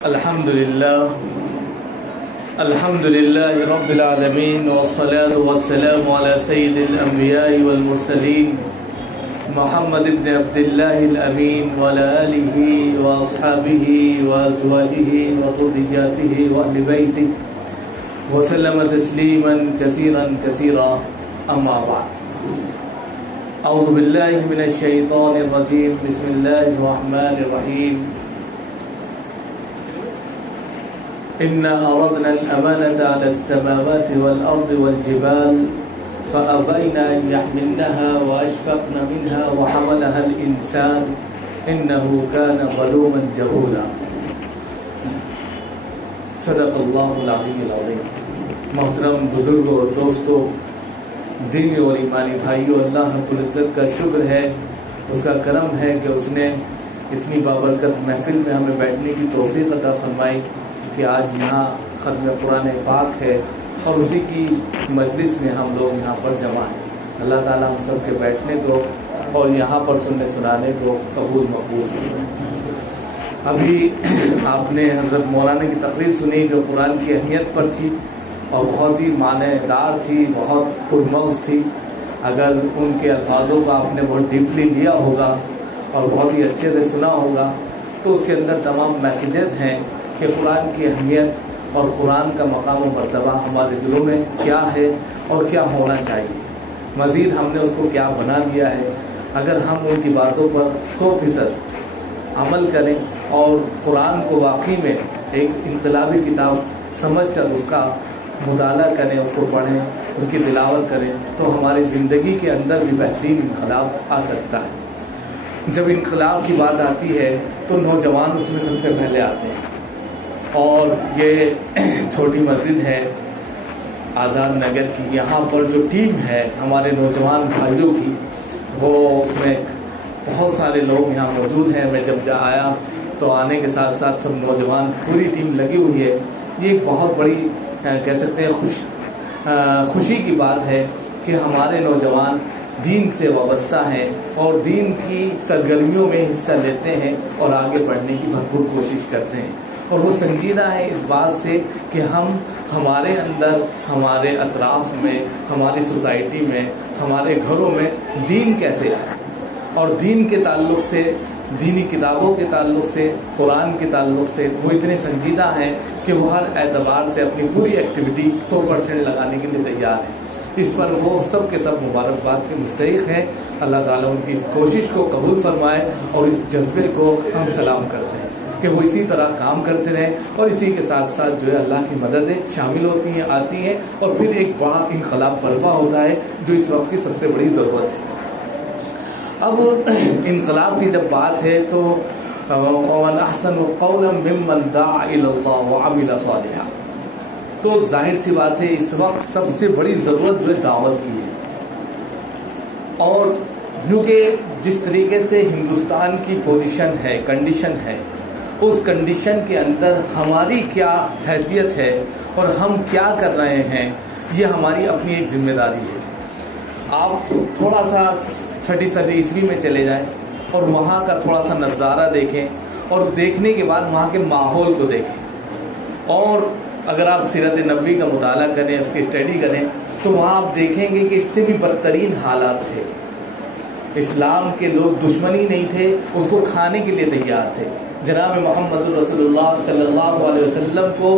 الحمد لله رب العالمين والصلاة والسلام على سيد الأنبياء والمرسلين محمد بن عبد الله الأمين وعلى آله وأصحابه وأزواجه وذرياته وأهل بيته وسلم تسليما كثيرا أما بعد. أعوذ بالله من الشيطان الرجيم. بسم الله الرحمن الرحيم. إنا أردنا الأمانة على السماوات والأرض والجبال فأبين أن يحملنها وأشفقن منها وحملها الإنسان إنه كان ظلوما جهولا. صدق اللہ العلی العظیم. محترم بزرگوں اور دوستوں، دینی اور ایمانی بھائیوں، اللہ رب العزت کا شکر ہے، اس کا کرم ہے کہ اس نے اتنی بابرکت محفل میں ہمیں بیٹھنے کی توفیق عطا فرمائی کہ آج یہاں ختم قرآن پاک ہے اور اسی کی مجلس میں ہم لوگ یہاں پر جمع ہیں. اللہ تعالیٰ ہم سب کے بیٹھنے کو اور یہاں پر سننے سنانے کو قبول مقبول کرے. ابھی آپ نے حضرت مولانا کی تقریر سنی جو قرآن کی اہمیت پر تھی اور بہت ہی معنی دار تھی، بہت پرمغز تھی. اگر ان کے الفاظوں کو آپ نے بہت ڈیپلی لیا ہوگا اور بہت ہی اچھے سے سنا ہوگا تو اس کے اندر تمام میسیجز ہیں کہ قرآن کی اہمیت اور قرآن کا مقام و مرتبہ ہمارے دلوں میں کیا ہے اور کیا ہونا چاہیے. مزید ہم نے اس کو کیا بنا دیا ہے. اگر ہم ان کی باتوں پر 100% عمل کریں اور قرآن کو واقعی میں ایک انقلابی کتاب سمجھ کر اس کا مطالعہ کریں، اس کو پڑھیں، اس کی تلاوت کریں تو ہماری زندگی کے اندر بھی بہترین انقلاب آ سکتا ہے. جب انقلاب کی بات آتی ہے تو نوجوان اس میں سب سے پہلے آتے ہیں اور یہ چھوٹی مسجد ہے آزاد نگر کی. یہاں پر جو ٹیم ہے ہمارے نوجوان بھائیوں کی، وہ اس میں بہت سارے لوگ یہاں موجود ہیں. میں جب آیا تو آنے کے ساتھ ساتھ سب نوجوان پوری ٹیم لگی ہوئی ہے. یہ ایک بہت بڑی کہہ سکتے ہیں خوشی کی بات ہے کہ ہمارے نوجوان دین سے وابستہ ہیں اور دین کی سرگرمیوں میں حصہ لیتے ہیں اور آگے بڑھنے کی بھرپور کوشش کرتے ہیں. اور وہ سنجیدہ ہے اس بات سے کہ ہم ہمارے اندر، ہمارے اطراف میں، ہماری سوسائٹی میں، ہمارے گھروں میں دین کیسے آئے اور دین کے تعلق سے، دینی کتابوں کے تعلق سے، قرآن کے تعلق سے وہ اتنے سنجیدہ ہیں کہ وہ ہر اعتبار سے اپنی پوری ایکٹیویٹی 100% لگانے کے لیے تیار ہیں. اس پر وہ سب کے سب مبارکباد کے مستحق ہیں. اللہ تعالیٰ ان کی اس کوشش کو قبول فرمائے اور اس جذبے کو ہم سلام کرتے ہیں کہ وہ اسی طرح کام کرتے رہیں اور اسی کے ساتھ ساتھ جو ہے اللہ کی مددیں شامل ہوتی ہیں، آتی ہیں اور پھر ایک بڑا انقلاب برپا ہوتا ہے جو اس وقت کی سب سے بڑی ضرورت ہے. اب انقلاب کی جب بات ہے تو وَمَنْ أَحْسَنُ قَوْلًا مِّمَّنْ دَعَا إِلَى اللَّهِ وَعَمِلَ صَالِحًا. تو ظاہر سی بات ہے اس وقت سب سے بڑی ضرورت جو ہے دعوت کی ہے. اور کیونکہ جس طریقے سے ہندوستان کی پوزیشن ہے، کنڈیشن ہے، اس کنڈیشن کے اندر ہماری کیا حیثیت ہے اور ہم کیا کر رہے ہیں، یہ ہماری اپنی ایک ذمہ داری ہے. آپ تھوڑا سا 6 صدی عیسوی میں چلے جائیں اور وہاں کا تھوڑا سا نظارہ دیکھیں اور دیکھنے کے بعد وہاں کے ماحول کو دیکھیں. اور اگر آپ سیرت نبوی کا مطالعہ کریں، اس کی اسٹڈی کریں تو وہاں آپ دیکھیں گے کہ اس سے بھی بدترین حالات تھے. اسلام کے لوگ دشمنی نہیں تھے، اس کو کھانے کے لیے تیار تھے. جناب محمد رسول اللہ صلی اللہ علیہ وسلم کو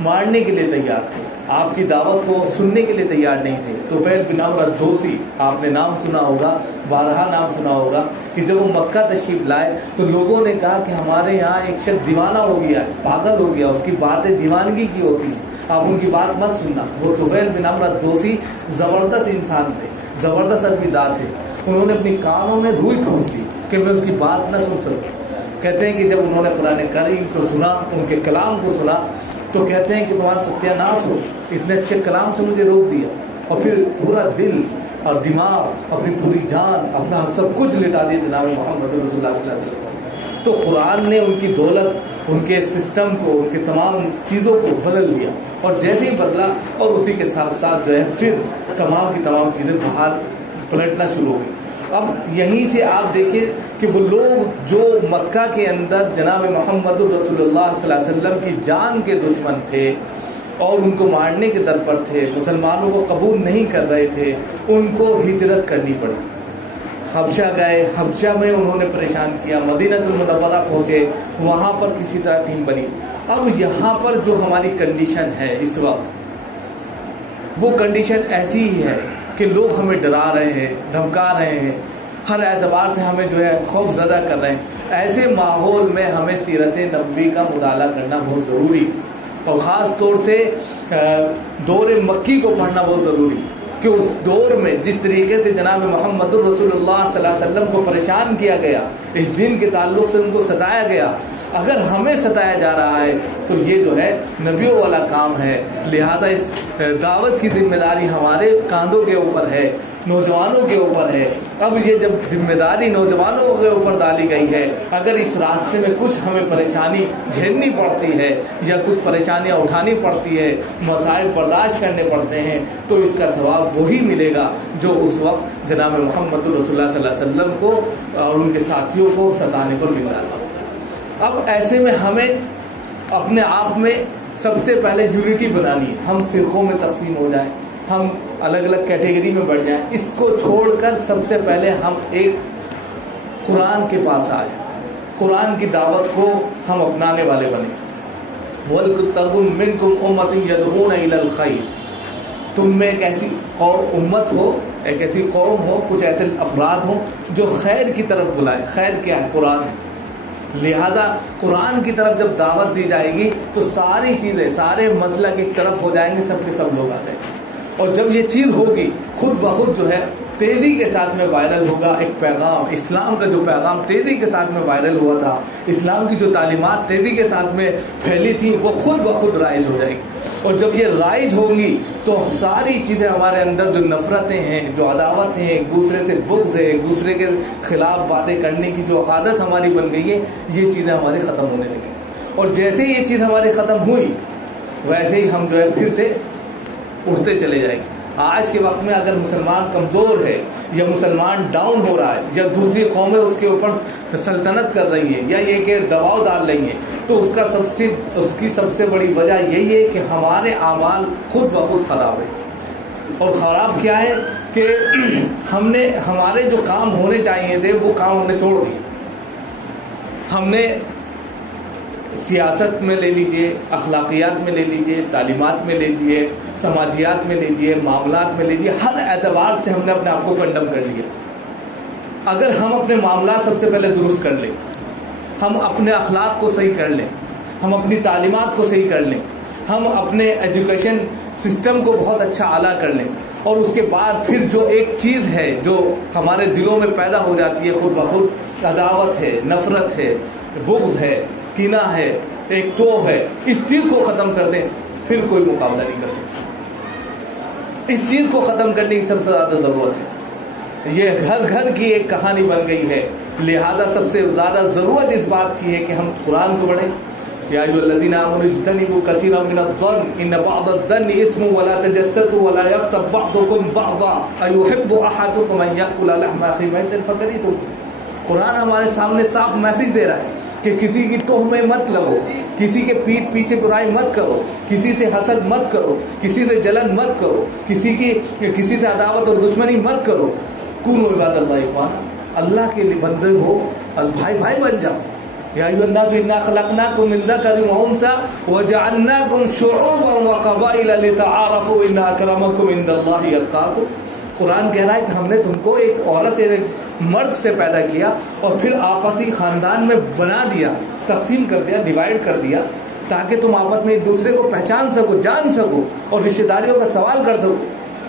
مارنے کے لیے تیار تھے، آپ کی دعوت کو سننے کے لیے تیار نہیں تھے. طفیل بن عمرو الدوسی، آپ نے نام سنا ہوگا، بارہا نام سنا ہوگا کہ جب وہ مکہ تشریف لائے تو لوگوں نے کہا کہ ہمارے یہاں ایک شخص دیوانہ ہو گیا ہے، پاگل ہو گیا، اس کی باتیں دیوانگی کی ہوتی ہیں، آپ ان کی بات مت سننا. وہ طفیل بن عمرو الدوسی زبردست انسان تھے، زبردست عربی داں تھے. انہوں نے اپنی کانوں میں روئی ٹھونس لی کہ میں اس کی بات نہ سن سکوں. کہتے ہیں کہ جب انہوں نے قرآن کریم کو سنا، ان کے کلام کو سنا تو کہتے ہیں کہ تمہارا ستیہ ناش ہو، اتنے اچھے کلام سے مجھے روک دیا اور پھر پورا دل اور دماغ، اپنی پوری جان، اپنا سب کچھ لٹا دیا جناب محمد رسول اللہ صلی اللہ علیہ وسلم. تو قرآن نے ان کی دولت، ان کے سسٹم کو، ان کے تمام چیزوں کو بدل دیا اور جیسے ہی بدلا اور اسی کے ساتھ ساتھ جو ہے پھر تمام کی تمام چیزیں باہر پلٹنا شروع ہو گئی. اب یہیں سے آپ دیکھیں کہ وہ لوگ جو مکہ کے اندر جناب محمد رسول اللہ صلی اللہ علیہ وسلم کی جان کے دشمن تھے اور ان کو مارنے کے در پر تھے، مسلمانوں کو قبول نہیں کر رہے تھے، ان کو ہجرت کرنی پڑی، حبشہ گئے، حبشہ میں انہوں نے پریشان کیا، مدینہ المنورہ پہنچے، وہاں پر کسی طرح ٹیم بنی۔ اب یہاں پر جو ہماری کنڈیشن ہے اس وقت، وہ کنڈیشن ایسی ہی ہے کہ لوگ ہمیں ڈرا رہے ہیں، دھمکا رہے ہیں، ہر اعتبار سے ہمیں جو ہے خوف زدہ کر رہے ہیں۔ ایسے ماحول میں ہمیں سیرت نبوی کا مطالعہ کرنا بہت ضروری ہے، اور خاص طور سے دور مکی کو پڑھنا بہت ضروری ہے، کہ اس دور میں جس طریقے سے جناب محمد رسول اللہ صلی اللہ علیہ وسلم کو پریشان کیا گیا، اس دین کے تعلق سے ان کو ستایا گیا، اگر ہمیں ستایا جا رہا ہے تو یہ جو ہے نبیوں والا کام ہے، لہذا اس دعوت کی ذمہ داری ہمارے کاندھوں کے اوپر ہے، نوجوانوں کے اوپر ہے۔ اب یہ جب ذمہ داری نوجوانوں کے اوپر ڈالی گئی ہے، اگر اس راستے میں کچھ ہمیں پریشانی جھیلنی پڑتی ہے یا کچھ پریشانیاں اٹھانی پڑتی ہے، مسائل برداشت کرنے پڑتے ہیں، تو اس کا ثواب وہی ملے گا جو اس وقت جناب محمد رسول اللہ صلی اللہ علیہ وسلم کو اور ان کے ساتھیوں کو ستانے پر مل رہا تھا۔ اب ایسے میں ہمیں اپنے آپ میں سب سے پہلے یونٹی بنانی ہے، ہم فرقوں میں تقسیم ہو جائیں، ہم الگ الگ کیٹیگری میں بڑھ جائیں، اس کو چھوڑ کر سب سے پہلے ہم ایک قرآن کے پاس آئے، قرآن کی دعوت کو ہم اپنانے والے بنے۔ وَلْتَكُن مِّنكُمْ أُمَّةٌ يَدْعُونَ إِلَى الْخَيْرِ، تم میں ایک ایسی امت ہو، ایک ایسی قوم ہو، کچھ ایسے افراد ہوں جو خیر کی طرف بلائے۔ خیر کیا ہے؟ قرآن ہے۔ لہذا قرآن کی طرف جب دعوت دی جائے گی تو ساری چیزیں، سارے مسلک ایک طرف ہو جائیں گے، سب کے سب لوگ آ جائیں گے، اور جب یہ چیز ہوگی خود بخود جو ہے تیزی کے ساتھ میں وائرل ہوگا ایک پیغام، اسلام کا جو پیغام تیزی کے ساتھ میں وائرل ہوا تھا، اسلام کی جو تعلیمات تیزی کے ساتھ میں پھیلی تھی، وہ خود بخود رائج ہو جائے گی، اور جب یہ رائج ہوگی تو ساری چیزیں ہمارے اندر جو نفرتیں ہیں، جو عداوت ہیں، ایک دوسرے سے بغض ہے، ایک دوسرے کے خلاف باتیں کرنے کی جو عادت ہماری بن گئی ہے، یہ چیزیں ہماری ختم ہونے لگی، اور جیسے ہی یہ چیز ہماری ختم ہوئی ویسے ہی ہم جو ہے پھر سے اٹھتے چلے جائیں گے۔ آج کے وقت میں اگر مسلمان کمزور ہے یا مسلمان ڈاؤن ہو رہا ہے یا دوسری قومیں اس کے اوپر سلطنت کر رہی ہیں یا یہ کہ دباؤ ڈال رہی ہیں، تو اس کی سب سے بڑی وجہ یہی ہے کہ ہمارے اعمال خود بخود خراب ہیں۔ اور خراب کیا ہے کہ ہم نے ہمارے جو کام ہونے چاہیے تھے وہ کام ہم نے چھوڑ دیے۔ ہم نے سیاست میں لے لیجئے، اخلاقیات میں لے لیجئے، تعلیمات میں لے لیجئے، سماجیات میں لیجئے، معاملات میں لیجئے، ہر اعتبار سے ہم نے اپنے آپ کو کنڈم کر لیا۔ اگر ہم اپنے معاملات سب سے پہلے درست کر لیں، ہم اپنے اخلاق کو صحیح کر لیں، ہم اپنی تعلیمات کو صحیح کر لیں، ہم اپنے ایجوکیشن سسٹم کو بہت اچھا اعلیٰ کر لیں، اور اس کے بعد پھر جو ایک چیز ہے جو ہمارے دلوں میں پیدا ہو جاتی ہے خود بخود، عداوت ہے، نفرت ہے، بغض ہے، کینہ ہے، ایک ٹوہ ہے، اس چیز کو ختم کر دیں، پھر کوئی مقابلہ نہیں کر سکتا۔ اس چیز کو ختم کرنے کی سب سے زیادہ ضرورت ہے۔ یہ گھر گھر کی ایک کہانی بن گئی ہے، لہذا سب سے زیادہ ضرورت اس بات کی ہے کہ ہم قرآن کو پڑھیں۔ یا ایھا الذین آمنوا اجتنبوا کثیرا من الظن ان بعض الظن اثم ولا تجسسوا ولا یغتب بعضکم بعضا ایحب احدکم ان یاکل لحم اخیہ میتا فکرہتموہ۔ قرآن ہمارے سامنے صاف میسج دے رہا ہے کہ کسی کی توہ میں مت لگو، کسی کے پیٹھ پیچھے برائی مت کرو، کسی سے حسد مت کرو، کسی سے جلن مت کرو، کسی سے عداوت اور دشمنی مت کرو۔ کونوا عباد اللہ اخوانا، اللہ کے بندے ہو، بھائی بھائی بن جاؤ۔ یا ایھا الناس انا خلقناکم من ذکر وانثی وجعلناکم شعوبا وقبائل لتعارفوا ان اکرمکم عند اللہ اتقاکم۔ قرآن کہہ رہا ہے کہ ہم نے تم کو ایک عورت ایک مرد سے پیدا کیا اور پھر آپسی خاندان میں بنا دیا، تقسیم کر دیا، ڈیوائڈ کر دیا، تاکہ تم آپس میں ایک دوسرے کو پہچان سکو، جان سکو اور رشتہ داریوں کا سوال کر سکو۔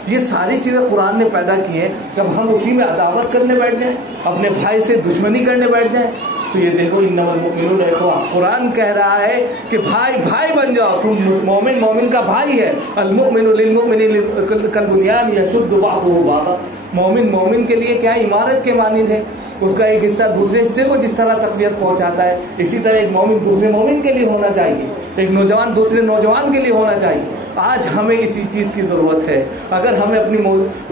یہ ساری چیزیں قرآن نے پیدا کی ہیں۔ جب ہم اسی میں عداوت کرنے بیٹھ جائیں، اپنے بھائی سے دشمنی کرنے بیٹھ جائیں، تو یہ دیکھو انما المؤمنون اخوہ، قرآن کہہ رہا ہے کہ بھائی بھائی بن جاؤ، تم مومن مومن کا بھائی ہے۔ المؤمن للمؤمن کالبنیان یشد بعضہ بعضا، مومن مومن کے لیے کیا عمارت کے مانند ہے، اس کا ایک حصہ دوسرے حصے کو جس طرح تقویت پہنچاتا ہے، اسی طرح ایک مومن دوسرے مومن کے لیے ہونا چاہیے، ایک نوجوان دوسرے نوجوان کے لیے ہونا چاہیے۔ آج ہمیں اسی چیز کی ضرورت ہے. اگر ہمیں اپنی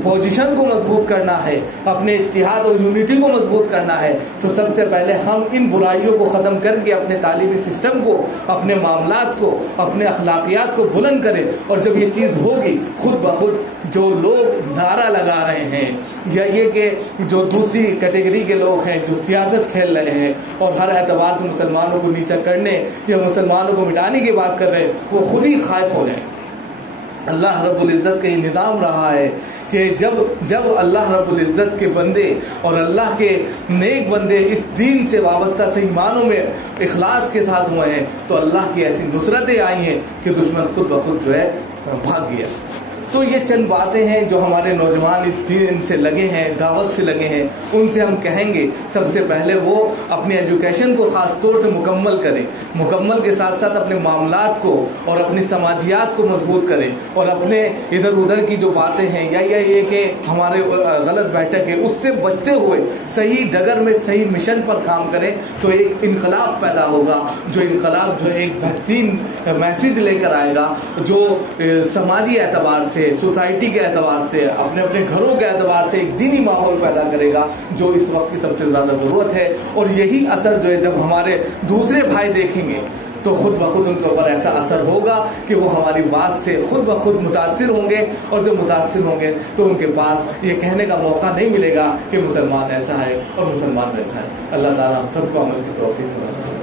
پوزیشن کو مضبوط کرنا ہے, اپنے اتحاد اور یونٹی کو مضبوط کرنا ہے, تو سب سے پہلے ہم ان برائیوں کو ختم کر کے اپنے تعلیمی سسٹم کو, اپنے معاملات کو, اپنے اخلاقیات کو بلند کریں. اور جب یہ چیز ہوگی, خود بخود جو لوگ نعرہ لگا رہے ہیں یا یہ کہ جو دوسری کیٹیگری کے لوگ ہیں جو سیاست کھیل رہے ہیں اور ہر اعتبار سے مسلمانوں کو نیچا کرنے یا مسلمانوں کو مٹانے کی بات کر رہے ہیں, وہ خود ہی خائف ہو جائیں. اللہ رب العزت کا یہ نظام رہا ہے کہ جب اللہ رب العزت کے بندے اور اللہ کے نیک بندے اس دین سے وابستہ صحیح معنوں میں اخلاص کے ساتھ ہوئے ہیں, تو اللہ کی ایسی نصرتیں آئی ہیں کہ دشمن خود بخود جو ہے بھاگ گیا. تو یہ چند باتیں ہیں جو ہمارے نوجوان اس دین سے لگے ہیں, دعوت سے لگے ہیں, ان سے ہم کہیں گے سب سے پہلے وہ اپنے ایجوکیشن کو خاص طور سے مکمل کریں, مکمل کے ساتھ ساتھ اپنے معاملات کو اور اپنی سماجیات کو مضبوط کریں, اور اپنے ادھر ادھر کی جو باتیں ہیں یا یہ کہ ہمارے غلط بیٹھک ہے اس سے بچتے ہوئے صحیح ڈگر میں صحیح مشن پر کام کریں. تو ایک انقلاب پیدا ہوگا, جو انقلاب جو ایک بہترین میسیج لے کر آئے گا, جو سماجی اعتبار سے, سوسائٹی کے اعتبار سے, اپنے اپنے گھروں کے اعتبار سے ایک دینی ماحول پیدا کرے گا, جو اس وقت کی سب سے زیادہ ضرورت ہے. اور یہی اثر جو ہے جب ہمارے دوسرے بھائی دیکھیں گے تو خود بخود ان کے اوپر ایسا اثر ہوگا کہ وہ ہماری بات سے خود بخود متاثر ہوں گے, اور جو متاثر ہوں گے تو ان کے پاس یہ کہنے کا موقع نہیں ملے گا کہ مسلمان ایسا ہے اور مسلمان ویسا ہے. اللہ تعالیٰ ہم سب کو عمل کی توفیق دے.